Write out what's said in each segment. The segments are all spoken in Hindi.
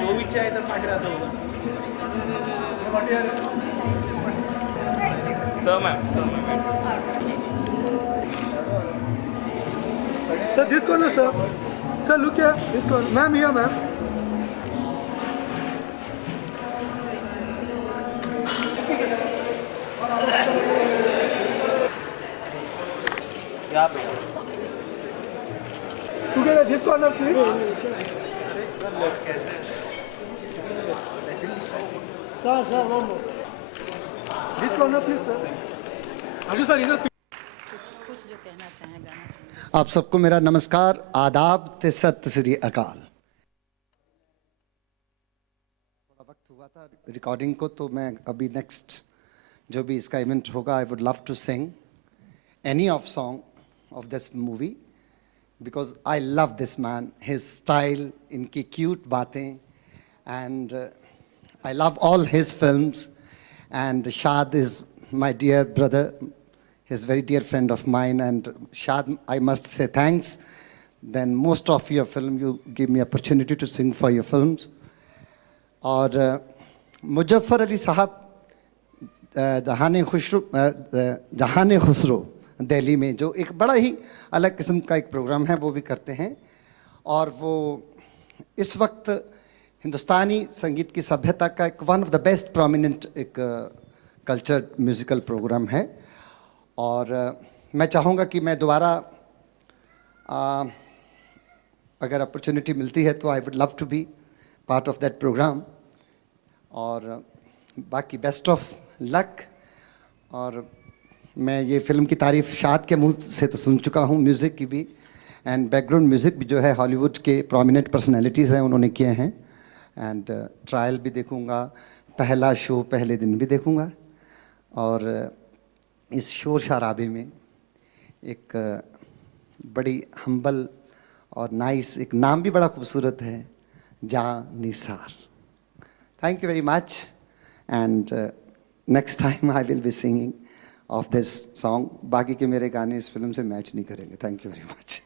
जो भी चाहे तब पाठी राहतो sir ma'am Sir, this corner, sir. Sir, look here. This corner. Ma'am, here, ma'am. यहाँ पे Together, this corner, please. Sir, one more. This corner, please, sir. Ajay, sir, इधर. कुछ जो कहना चाहें गाना चाहें। आप सबको मेरा नमस्कार, आदाब ते सत श्री अकाल। थोड़ा वक्त हुआ था रिकॉर्डिंग को, तो मैं अभी नेक्स्ट जो भी इसका इवेंट होगा, I would love to sing any of song of this movie because I love this man, his style, इनकी क्यूट बातें, and I love all his films, and Shad is my dear brother. He's a very dear friend of mine, and Shad, I must say thanks. Then most of your film, you give me opportunity to sing for your films. और मुजफ्फर अली साहब जहान खुसरो दिल्ली में जो एक बड़ा ही अलग किस्म का एक प्रोग्राम है वो भी करते हैं, और वो इस वक्त हिंदुस्तानी संगीत की सभ्यता का एक one of the best prominent एक कल्चर म्यूज़िकल प्रोग्राम है. और मैं चाहूँगा कि मैं दोबारा अगर अपॉर्चुनिटी मिलती है तो I would love to be part of that program. और बाकी बेस्ट ऑफ लक. और मैं ये फिल्म की तारीफ़ शाद के मुंह से तो सुन चुका हूँ, म्यूज़िक की भी, एंड बैकग्राउंड म्यूज़िक भी जो है हॉलीवुड के प्रोमिनेंट पर्सनैलिटीज़ हैं उन्होंने किए हैं. एंड ट्रायल भी देखूँगा, पहला शो पहले दिन भी देखूँगा. और इस शोर शराबे में एक बड़ी हम्बल और नाइस, एक नाम भी बड़ा खूबसूरत है, Jannisar. Thank you very much, and next time I will be singing of this song. बाकी के मेरे गाने इस फिल्म से मैच नहीं करेंगे. Thank you very much.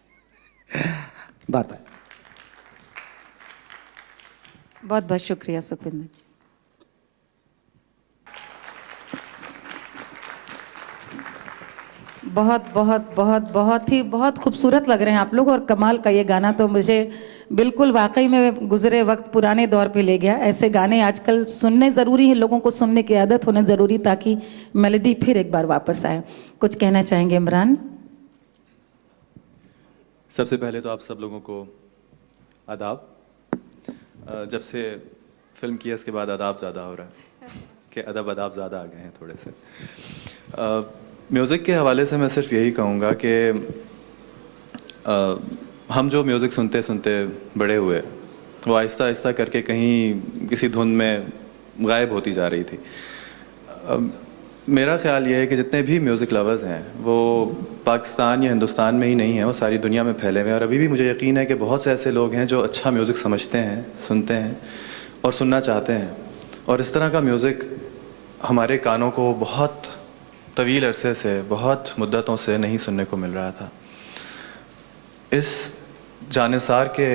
Bye bye. बहुत बहुत शुक्रिया सुखविंदर जी. बहुत खूबसूरत लग रहे हैं आप लोग, और कमाल का ये गाना तो मुझे बिल्कुल वाकई में गुजरे वक्त पुराने दौर पे ले गया. ऐसे गाने आजकल सुनने ज़रूरी है, लोगों को सुनने की आदत होने ज़रूरी, ताकि मेलोडी फिर एक बार वापस आए. कुछ कहना चाहेंगे इमरान? सबसे पहले तो आप सब लोगों को आदाब. जब से फिल्म की है इसके बाद आदाब ज़्यादा हो रहा है कि अदब आदाब ज़्यादा आ गए हैं थोड़े से. म्यूज़िक के हवाले से मैं सिर्फ यही कहूँगा कि हम जो म्यूज़िक सुनते सुनते बड़े हुए, वो आहिस्ता आहिस्ता करके कहीं किसी धुन में गायब होती जा रही थी. मेरा ख्याल ये है कि जितने भी म्यूज़िक लवर्स हैं वो पाकिस्तान या हिंदुस्तान में ही नहीं हैं, वो सारी दुनिया में फैले हुए हैं. और अभी भी मुझे यकीन है कि बहुत से ऐसे लोग हैं जो अच्छा म्यूज़िक समझते हैं, सुनते हैं और सुनना चाहते हैं. और इस तरह का म्यूज़िक हमारे कानों को बहुत तवील अरसे से, बहुत मुद्दतों से नहीं सुनने को मिल रहा था. इस जानिसार की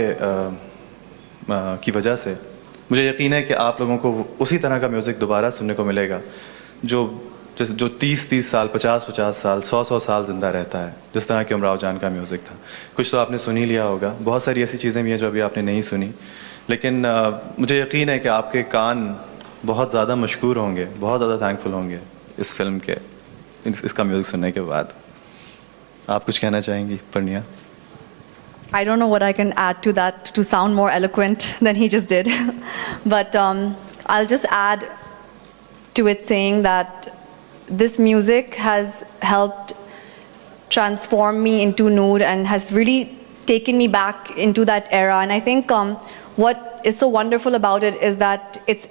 वजह से मुझे यकीन है कि आप लोगों को उसी तरह का म्यूज़िक दोबारा सुनने को मिलेगा जो 30-30 साल, 50-50 साल, 100-100 साल ज़िंदा रहता है, जिस तरह की उमराव जान का म्यूज़िक था. कुछ तो आपने सुन ही लिया होगा, बहुत सारी ऐसी चीज़ें भी हैं जो अभी आपने नहीं सुनी, लेकिन मुझे यकीन है कि आपके कान बहुत ज़्यादा मशकूर होंगे, बहुत ज़्यादा थैंकफुल होंगे इस फिल्म के, इसका म्यूज़िक सुनने के बाद. आप कुछ कहना चाहेंगी परनिया? I don't know what I can add to that to sound more eloquent than he just did. But I'll just add to it saying that this music has helped transform me into Noor and has really taken me back into that era. And I think what is so wonderful about it is that it's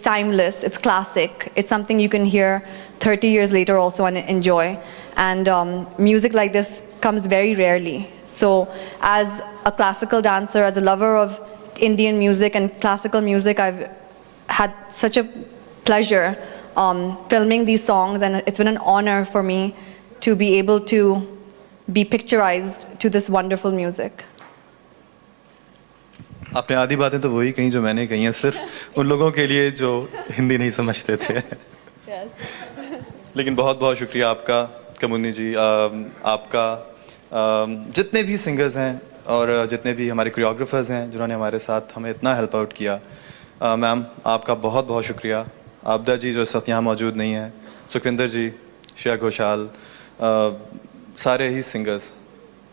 timeless, it's classic, it's something you can hear 30 years later also and enjoy. And music like this comes very rarely. So as a classical dancer, as a lover of Indian music and classical music, I've had such a pleasure filming these songs, and it's been an honor for me to be able to be picturized to this wonderful music. आपने आधी बातें तो वही कही जो मैंने कही हैं, सिर्फ उन लोगों के लिए जो हिंदी नहीं समझते थे। लेकिन बहुत बहुत शुक्रिया आपका कमुन्नी जी, आपका, जितने भी सिंगर्स हैं और जितने भी हमारे कोरियोग्राफर्स हैं जिन्होंने हमारे साथ हमें इतना हेल्प आउट किया। मैम आपका बहुत बहुत शुक्रिया। आपदा जी जो इस वक्त यहाँ मौजूद नहीं है, सुखविंदर जी, श्रेया घोषाल, सारे ही सिंगर्स,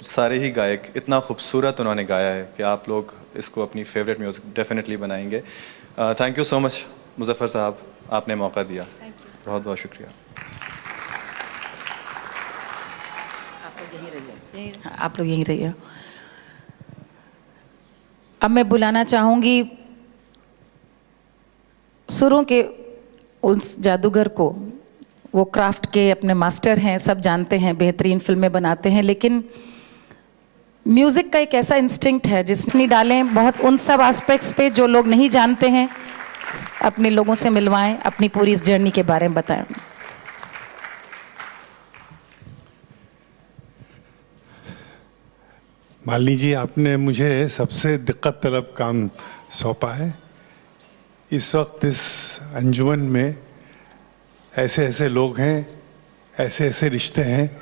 सारे ही गायक, इतना खूबसूरत उन्होंने गाया है कि आप लोग इसको अपनी फेवरेट म्यूज़िक डेफिनेटली बनाएंगे। Thank you so much Muzaffar साहब, आपने मौका दिया, बहुत बहुत शुक्रिया। हाँ, आप लोग यहीं रहिए। अब मैं बुलाना चाहूँगी सुरों के उस जादूगर को। वो क्राफ्ट के अपने मास्टर हैं, सब जानते हैं, बेहतरीन फिल्में बनाते हैं, लेकिन म्यूज़िक का एक ऐसा इंस्टिंक्ट है जिसने डालें बहुत उन सब एस्पेक्ट्स पे जो लोग नहीं जानते हैं, अपने लोगों से मिलवाएं, अपनी पूरी इस जर्नी के बारे में बताएं। मालिनी जी, आपने मुझे सबसे दिक्कत तलब काम सौंपा है। इस वक्त इस अंजुमन में ऐसे ऐसे लोग हैं, ऐसे ऐसे रिश्ते हैं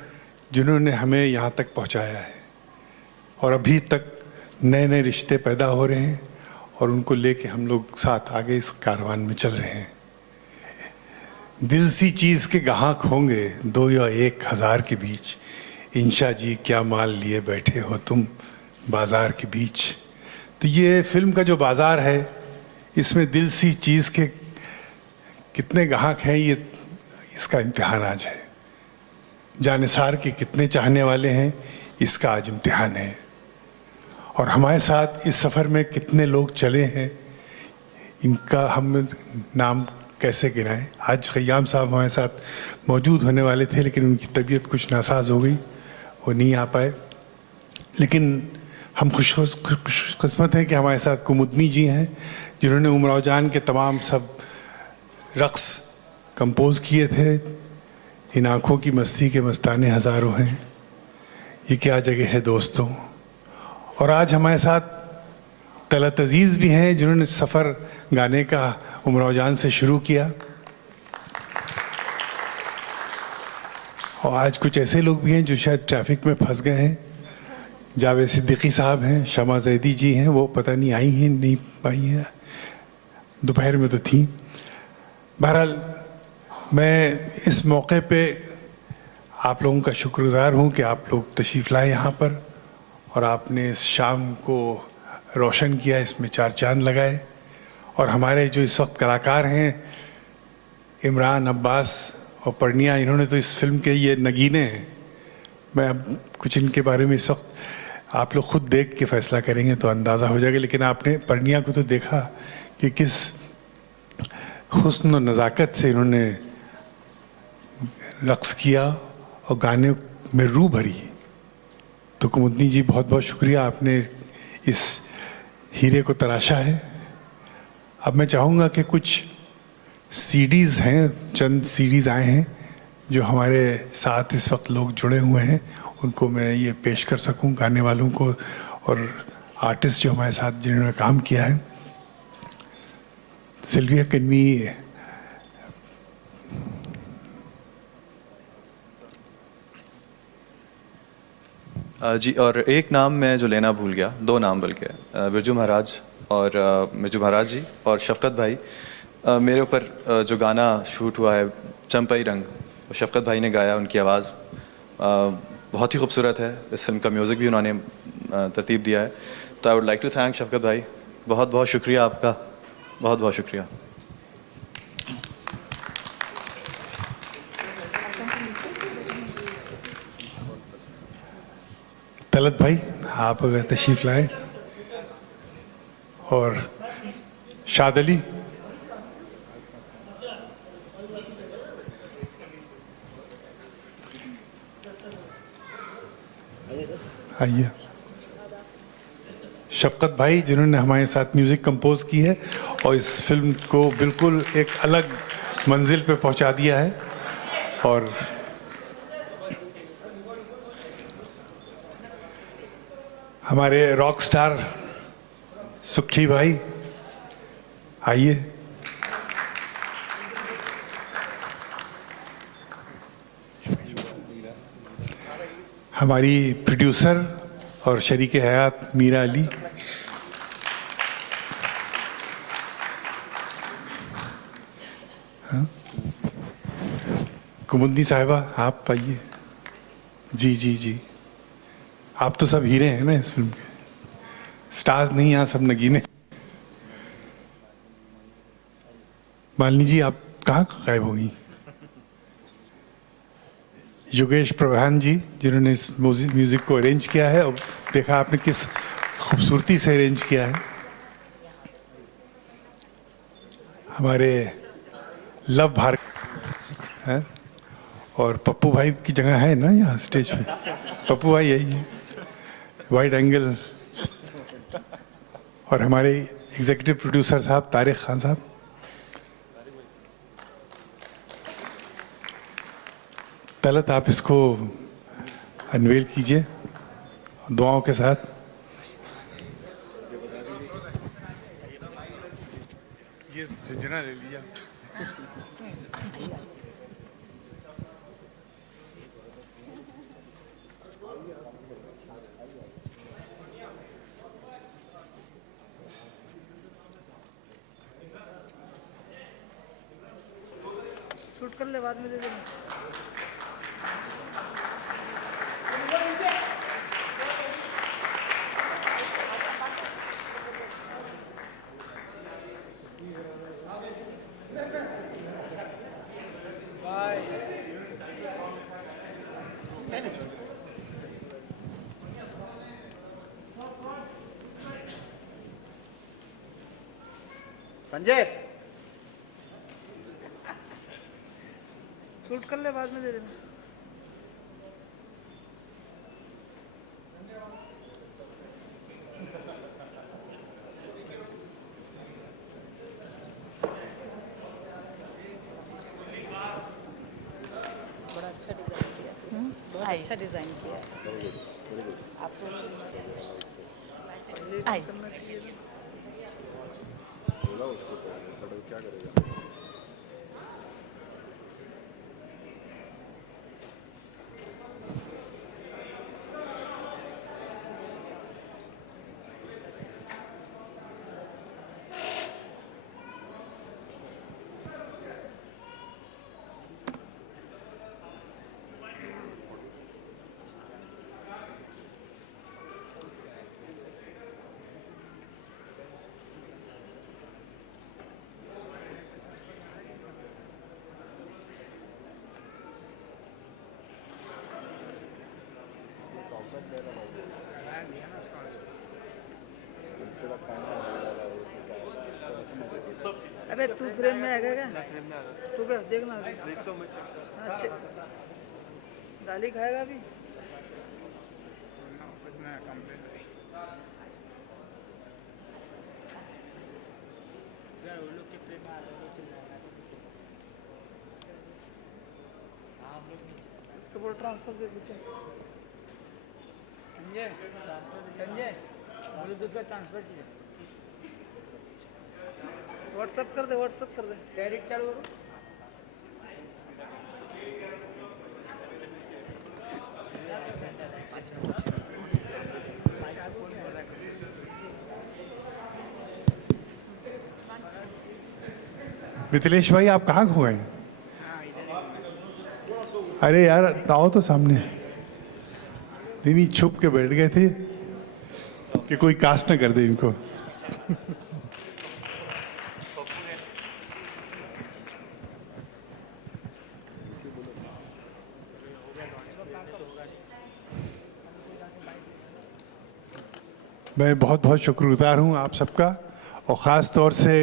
जिन्होंने हमें यहाँ तक पहुँचाया है, और अभी तक नए नए रिश्ते पैदा हो रहे हैं और उनको लेके हम लोग साथ आगे इस कारवान में चल रहे हैं। दिल सी चीज़ के गाहक होंगे 2 या 1,000 के बीच, इंशा जी क्या माल लिए बैठे हो तुम बाज़ार के बीच। तो ये फिल्म का जो बाज़ार है, इसमें दिल सी चीज़ के कितने गाहक हैं, ये इसका इम्तिहान आज है। जानिसार के कितने चाहने वाले हैं, इसका आज इम्तिहान है। और हमारे साथ इस सफ़र में कितने लोग चले हैं, इनका हम नाम कैसे गिनाएं। आज ख़य्याम साहब हमारे साथ मौजूद होने वाले थे, लेकिन उनकी तबीयत कुछ नासाज हो गई, वो नहीं आ पाए। लेकिन हम खुशकिस्मत हैं कि हमारे साथ कुमुदनी जी हैं, जिन्होंने उमराव जान के तमाम सब रक़्स कंपोज किए थे। इन आँखों की मस्ती के मस्ताने हज़ारों हैं, ये क्या जगह है दोस्तों। और आज हमारे साथ तलत अज़ीज़ भी हैं, जिन्होंने सफ़र गाने का उमराव जान से शुरू किया। और आज कुछ ऐसे लोग भी हैं जो शायद ट्रैफिक में फंस गए हैं। जावेद सिद्दीकी साहब हैं, शमा जैदी जी हैं, वो पता नहीं आई हैं नहीं आई हैं, दोपहर में तो थी। बहरहाल मैं इस मौके पे आप लोगों का शुक्रगुजार हूँ कि आप लोग तशरीफ़ लाए यहाँ पर, और आपने इस शाम को रोशन किया, इसमें 4 चांद लगाए। और हमारे जो इस वक्त कलाकार हैं, इमरान, अब्बास और पर्निया, इन्होंने तो इस फिल्म के ये नगीने हैं। मैं अब कुछ इनके बारे में इस वक्त आप लोग खुद देख के फ़ैसला करेंगे तो अंदाज़ा हो जाएगा। लेकिन आपने पर्निया को तो देखा कि किस हुस्न और नज़ाकत से इन्होंने रक़्स किया और गाने में रूह भरी। तो कुमुदनी जी बहुत बहुत शुक्रिया, आपने इस हीरे को तराशा है। अब मैं चाहूँगा कि कुछ सीडीज़ हैं, चंद सीडीज़ आए हैं जो हमारे साथ इस वक्त लोग जुड़े हुए हैं, उनको मैं ये पेश कर सकूं, गाने वालों को और आर्टिस्ट जो हमारे साथ जिन्होंने काम किया है। सिल्विया, कैन वी जी, और एक नाम मैं जो लेना भूल गया, 2 नाम बल्कि, बिरजू महाराज और बिरजू महाराज जी और शफ़क़त भाई। मेरे ऊपर जो गाना शूट हुआ है चंपई रंग, शफ़क़त भाई ने गाया, उनकी आवाज़ बहुत ही खूबसूरत है। इस फिल्म का म्यूज़िक भी उन्होंने तरतीब दिया है। तो I would like to thank Shafqat भाई, बहुत बहुत शुक्रिया आपका, बहुत बहुत शुक्रिया। तलत भाई, आप अगर तशरीफ़ लाए, और शाद अली, आइए। शफ़क़त भाई, जिन्होंने हमारे साथ म्यूज़िक कंपोज की है और इस फिल्म को बिल्कुल एक अलग मंजिल पे पहुंचा दिया है। और हमारे रॉक स्टार सुखी भाई आइए। हमारी प्रोड्यूसर और शरीक हयात मीरा अली। हाँ? कुमुदनी साहिबा आप आइए। जी जी जी, आप तो सब हीरे हैं ना इस फिल्म के, स्टार्स नहीं, यहाँ सब नगीने। मालिनी जी आप कहाँ गायब हो गई? योगेश प्रधान जी जिन्होंने इस म्यूजिक को अरेंज किया है, और देखा आपने किस खूबसूरती से अरेंज किया है। हमारे लव भारत है, और पप्पू भाई की जगह है ना यहाँ स्टेज पे। पप्पू भाई आइए, वाइड एंगल। और हमारे एग्जीक्यूटिव प्रोड्यूसर साहब तारिक खान साहब। तलत आप इसको अनवेल कीजिए दुआओं के साथ। ये झंझना ले लिया। शूट कर ले, बाद में दे देना। संजय शूट कर ले, बाद में दे देना। बड़ा अच्छा डिजाइन किया, बहुत अच्छा डिजाइन किया। आप तो आई अबे तू फ्रेम में आएगा क्या? तू क्या देखना अच्छा गाली खाएगा अभी। इसके बोल ट्रांसफर दे दीजिए। संजय संजय ब्लूटूथ पे ट्रांसफर चाहिए। व्हाट्सएप कर दे, व्हाट्सएप कर दे। डायरेक्ट चालू करो। मिथिलेश भाई आप कहाँ खो गए? अरे यार आओ तो सामने। नहीं छुप के बैठ गए थे कि कोई कास्ट न कर दे इनको। मैं बहुत बहुत शुक्रगुजार हूं आप सबका, और ख़ास तौर से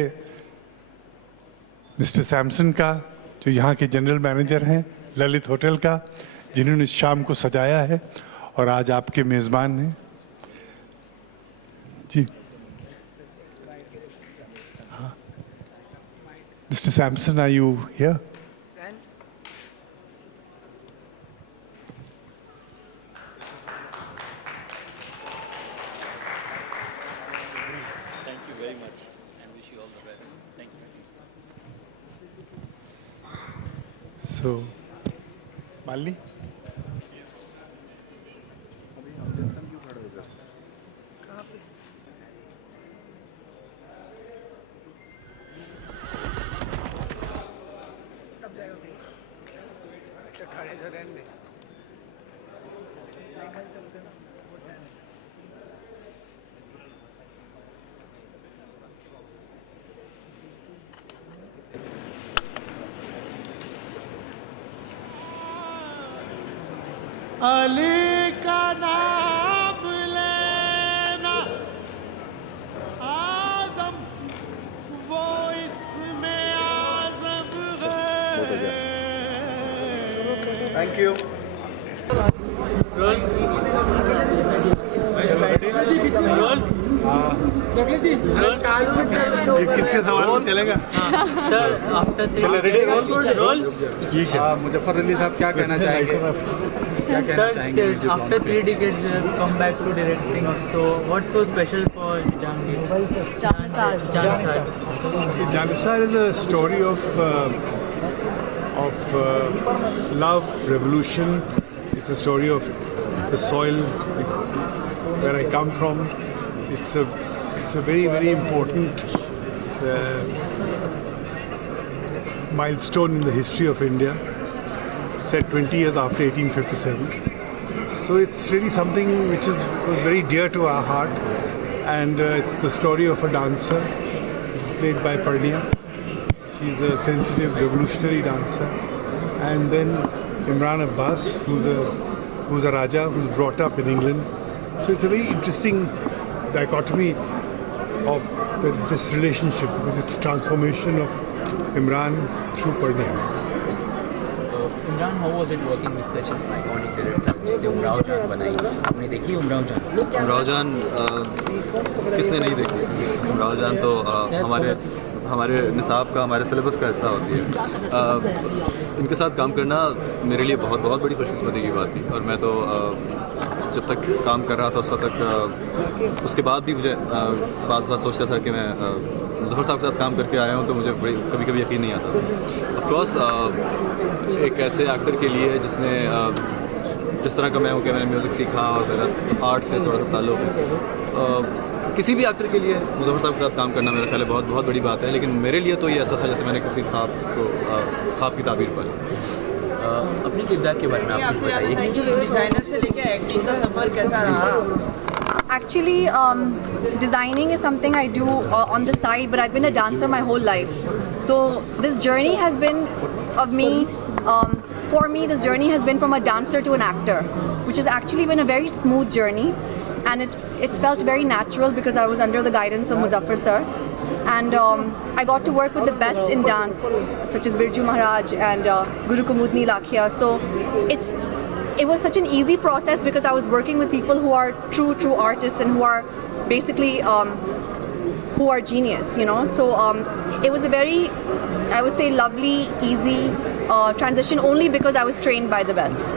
मिस्टर सैमसन का जो यहाँ के जनरल मैनेजर हैं ललित होटल का, जिन्होंने इस शाम को सजाया है और आज आपके मेज़बान हैं। जी हाँ, mister Samson are you here? So Malini Ali का नाम लेना आजम वो इसमें आजम है। Thank you. ये किसके सवाल में चलेगा? सर आफ्टर 3 रोल ठीक है। मुजफ्फर अली साहब क्या कहना चाहेंगे? Sir after 3 decades you have come back to directing, so what's so special for Janisar? Janisar is a story of love, revolution. It's a story of the soil where I come from. It's a very, very important milestone in the history of India, set 20 years after 1857. So it's really something which was very dear to our heart, and it's the story of a dancer, which is played by Parnia. She's a sensitive, revolutionary dancer, and then Imran Abbas, who's a Raja, who's brought up in England. So it's a very interesting dichotomy of this relationship, because it's transformation of Imran through Parnia. Imran, how was it working with such an iconic director जिसने उमराव जान बनाई? आपने देखी उमराव जान? उमराव जान किसने नहीं देखी? उमराव जान तो हमारे निसाब का, हमारे सिलेबस का हिस्सा होती है। इनके साथ काम करना मेरे लिए बहुत बहुत बड़ी खुशकिस्मती की बात थी, और मैं तो जब तक काम कर रहा था उस वक्त तक, उसके बाद भी मुझे बाज़ सोचता था कि मैं मुजफ्फर साहब के साथ काम करके आया हूँ, तो मुझे कभी कभी यकीन नहीं आता। ऑफ कोर्स एक ऐसे एक्टर के लिए जिसने जिस तरह का मैं हूँ कि मैंने म्यूज़िक सीखा और मेरा आर्ट से थोड़ा सा ताल्लुक़ है, किसी भी एक्टर के लिए मुजफ्फर साहब के साथ काम करना मेरा ख्याल है बहुत बहुत बड़ी बात है। लेकिन मेरे लिए तो ये ऐसा था जैसे मैंने किसी ख्वाब की ताबीर पाई। अपने किरदार के बारे में आप कुछ बताइए। डिजाइनर से लेके एक्टिंग का सफर कैसा रहा? Actually, designing is something I do on the side, but I've been a dancer my whole life. So this journey has been of me. For me, this journey has been from a dancer to an actor, which has actually been a very smooth journey, and it's felt very natural because I was under the guidance of Muzaffar sir, and I got to work with the best in dance, such as Birju Maharaj and Guru Kumudni Lakhia. So it was such an easy process because I was working with people who are true artists and who are basically who are genius, you know. So it was a very, I would say, lovely, easy transition only because I was trained by the best.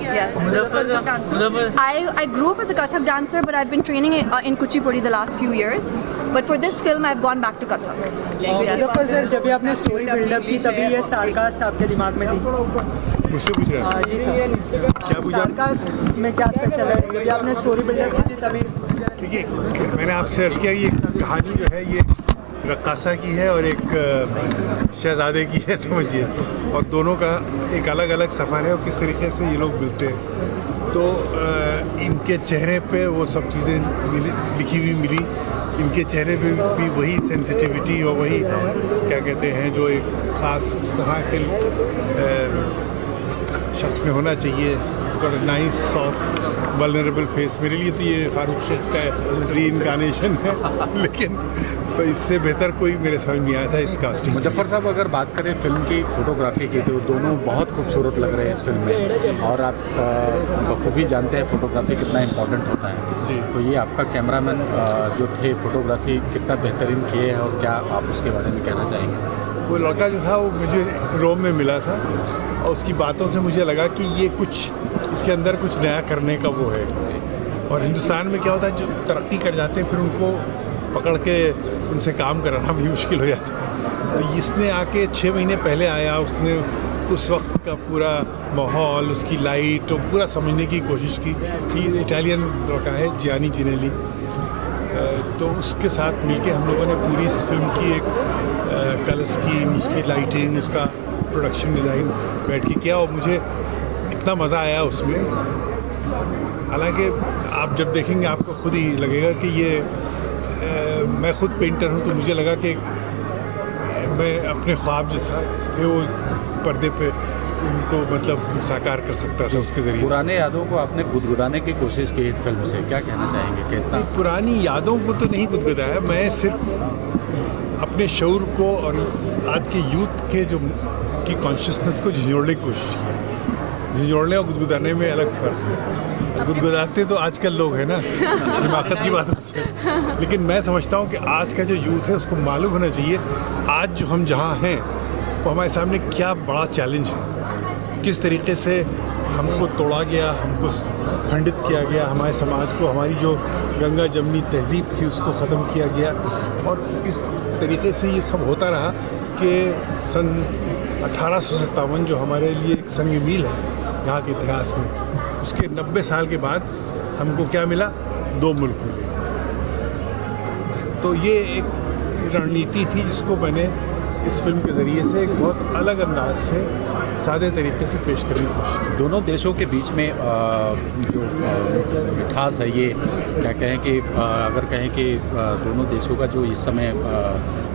Yes. I grew up as a Kathak dancer, but I've been training in Kuchipudi the last few years. But for this film, I've gone back to Kathak. Muzaffar sir, जब भी आपने स्टोरी बिल्डअप की तभी ये स्टारकास्ट आपके दिमाग में थी? मुझसे पूछ रहे हैं? जी सर। क्या पूछा? स्टारकास्ट में क्या स्पेशल है? जब भी आपने स्टोरी बिल्डअप की थी तभी? देखिए, मैंने आपसे अर्ज़ किया, ये कहानी जो है ये रक्कासा की है और एक शहजादे की है, समझिए, और दोनों का एक अलग अलग सफ़र है और किस तरीके से ये लोग मिलते हैं। तो इनके चेहरे पे वो सब चीज़ें लिखी हुई मिली, इनके चेहरे पे भी वही सेंसिटिविटी और वही क्या कहते हैं जो एक ख़ास उस तरह के शख्स में होना चाहिए, नाइस सॉफ्ट वल्नरेबल फेस। मेरे लिए तो ये फारूक शेख का री-इनकार्नेशन है, लेकिन तो इससे बेहतर कोई मेरे समझ नहीं आया था इस कास्टिंग। मुजफ्फर साहब, अगर बात करें फिल्म की फोटोग्राफी की, तो दोनों बहुत खूबसूरत लग रहे हैं इस फिल्म में, और आप बखूबी जानते हैं फोटोग्राफी कितना इम्पोर्टेंट होता है जी। तो ये आपका कैमरामैन जो थे फोटोग्राफी कितना बेहतरीन किए हैं, और क्या आप उसके बारे में कहना चाहेंगे? वो लड़का जो था वो मुझे रोम में मिला था, और उसकी बातों से मुझे लगा कि ये कुछ इसके अंदर कुछ नया करने का वो है। और हिंदुस्तान में क्या होता है, जो तरक्की कर जाते हैं फिर उनको पकड़ के उनसे काम कराना भी मुश्किल हो जाता है। तो इसने आके 6 महीने पहले आया, उसने उस वक्त का पूरा माहौल, उसकी लाइट और पूरा समझने की कोशिश की कि इटालियन लड़का है जियानी जिनेली, तो उसके साथ मिलके हम लोगों ने पूरी इस फिल्म की एक कलर स्कीम, उसकी लाइटिंग, उसका प्रोडक्शन डिज़ाइन बैठ के किया और मुझे इतना मज़ा आया उसमें। हालांकि आप जब देखेंगे आपको खुद ही लगेगा कि ये मैं खुद पेंटर हूँ, तो मुझे लगा कि मैं अपने ख्वाब जो था कि वो पर्दे पे उनको मतलब साकार कर सकता था उसके ज़रिए। पुराने यादों को आपने गुदगुदाने की कोशिश की इस फिल्म से, क्या कहना चाहेंगे? कितना पुरानी यादों को तो नहीं गुदगुदाया, मैं सिर्फ अपने शऊर को और आज के यूथ के जो की कॉन्शियसनेस को झिझोड़ने की कोशिश की। झिझोड़ने और गुदगुदाने में अलग फ़र्क है। गुदगुदाते तो आजकल लोग हैं ना, हिमाकत की बातों से, लेकिन मैं समझता हूँ कि आज का जो यूथ है उसको मालूम होना चाहिए आज जो हम जहाँ हैं वो हमारे सामने क्या बड़ा चैलेंज है, किस तरीके से हमको तोड़ा गया, हमको खंडित किया गया, हमारे समाज को, हमारी जो गंगा जमनी तहजीब थी उसको ख़त्म किया गया। और इस तरीके से ये सब होता रहा कि सन 1857 जो हमारे लिए एक संग मील है यहाँ के इतिहास में, उसके 90 साल के बाद हमको क्या मिला? 2 मुल्क मिले। तो ये एक रणनीति थी जिसको मैंने इस फिल्म के ज़रिए से एक बहुत अलग अंदाज से, सादे तरीके से पेश करने की कोशिश की। दोनों देशों के बीच में जो मिठास है, ये क्या कहें कि अगर कहें कि दोनों देशों का जो इस समय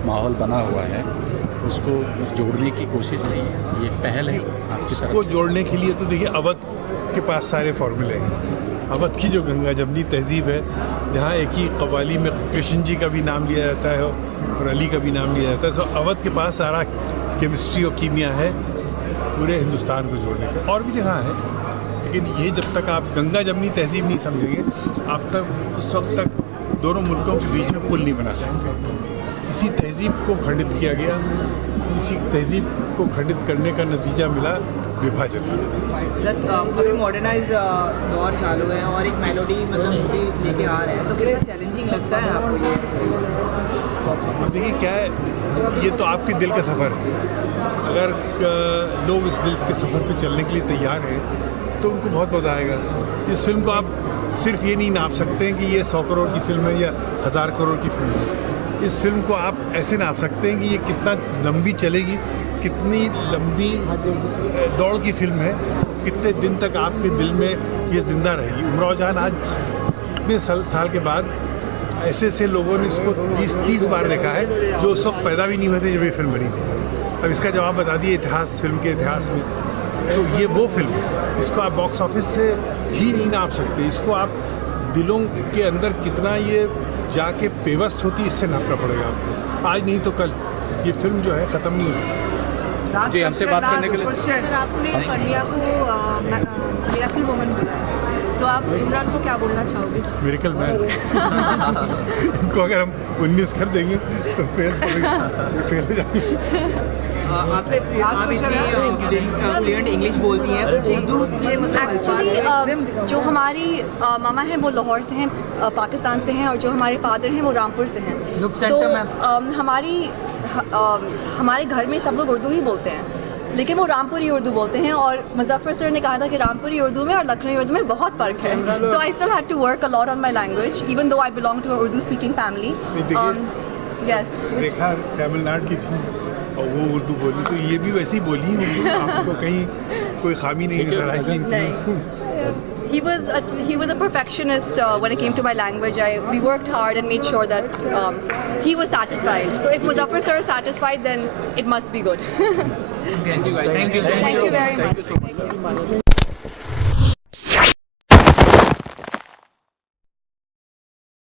माहौल बना हुआ है उसको जोड़ने की कोशिश नहीं है, ये पहल है आपकी तरफ उसको से? जोड़ने के लिए तो देखिए अवध के पास सारे फॉर्मूले हैं। अवध की जो गंगा जमनी तहजीब है, जहाँ एक ही कव्वाली में कृष्ण जी का भी नाम लिया जाता है और अली का भी नाम लिया जाता है, सो अवध के पास सारा केमिस्ट्री और कीमिया है पूरे हिंदुस्तान को जोड़ने का। और भी जगह है, लेकिन ये जब तक आप गंगा जमनी तहजीब नहीं समझेंगे, आप तक उस वक्त तक दोनों मुल्कों के बीच में पुल नहीं बना सकते। इसी तहजीब को खंडित किया गया, इसी तहजीब को खंडित करने का नतीजा मिला विभाजन। सर अभी मॉडर्नाइज दौर चालू है और एक मेलोडी मतलब मूवी लेके आ रहे हैं, तो कितना चैलेंजिंग लगता है आपको ये? देखिए क्या है, ये तो आपके दिल का सफ़र है। अगर लोग इस दिल के सफ़र पे चलने के लिए तैयार हैं तो उनको बहुत मज़ा आएगा। इस फिल्म को आप सिर्फ ये नहीं नाप सकते हैं कि ये 100 करोड़ की फिल्म है या 1000 करोड़ की फिल्म है। इस फिल्म को आप ऐसे नाप सकते हैं कि ये कितना लंबी चलेगी, कितनी लंबी दौड़ की फिल्म है, कितने दिन तक आपके दिल में ये ज़िंदा रहेगी। उमराव जान आज इतने साल के बाद ऐसे ऐसे लोगों ने इसको 30 बार देखा है जो उस वक्त पैदा भी नहीं हुए थे जब ये फिल्म बनी थी। अब इसका जवाब बता दिए इतिहास, फिल्म के इतिहास में। तो ये वो फिल्म है, इसको आप बॉक्स ऑफिस से ही नहीं नाप सकते, इसको आप दिलों के अंदर कितना ये जाके पेवस्त होती, इससे नापना पड़ेगा आपको। आज नहीं तो कल ये फिल्म जो है ख़त्म नहीं हो सकती। जी, हमसे बात करने के लिए सर आपने कन्या को मिरेकल वुमन बोला है, तो आप इमरान को क्या बोलना चाहोगे? मिरेकल मैन इनको अगर हम 19 कर देंगे तो फेल हो जाएंगे। आपसे आप इतनी फ्लुएंट इंग्लिश बोलती हैं, उर्दू के मतलब एक्चुअली जो हमारी मामा हैं वो लाहौर से हैं, पाकिस्तान से हैं, और जो हमारे फादर हैं वो रामपुर से हैं। तो हमारे घर में सब लोग उर्दू ही बोलते हैं, लेकिन वो रामपुरी उर्दू बोलते हैं। और मुजफ्फर सर ने कहा था कि रामपुरी उर्दू में और लखनवी उर्दू में बहुत फ़र्क है। So I still had to work a lot on my language even though I belong to a Urdu speaking family. Yes, Rekha Tamil Nadu की थी और वो उर्दू बोली, तो ये भी वैसे ही बोली उर्दू। आपको कहीं कोई खामी नहीं नजर आएगी। He was a perfectionist when it came to my language. We worked hard and made sure that he was satisfied. So if Muzaffar sir is satisfied, then it must be good. Thank you guys. Thank you. Thank you very much.